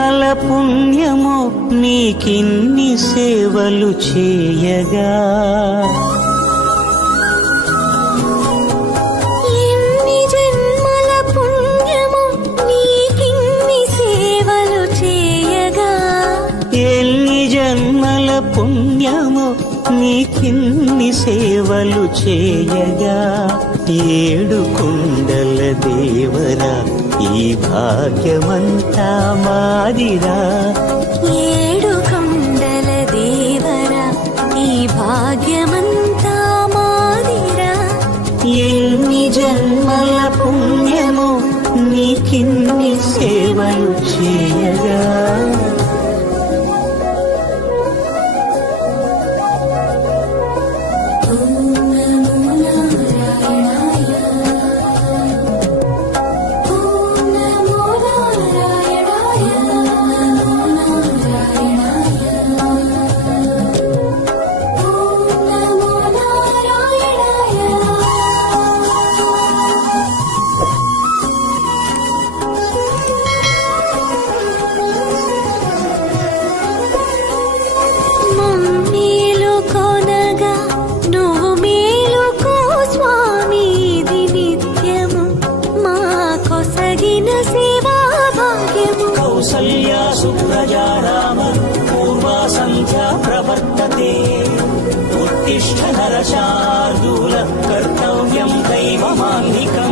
జన్మల పుణ్యము నీకిన్ని సేవలు చేయగా పుణ్యము నీకిన్ని సేవలు చేయగా ఏడు కొండల దేవరా ఈ భాగ్యమంతా మాదిరా ఏడు కొండల దేవరా ఈ భాగ్యమంతా మాదిరా ఎన్ని జన్మల పుణ్యము నీకిన్ని సేవలు చేయగా కౌసల్యా సుప్రజా రామ పూర్వా సంధ్యా ప్రవర్తతే ఉత్తిష్ఠ నరశార్దూల కర్తవ్యం దైవమాన్నికం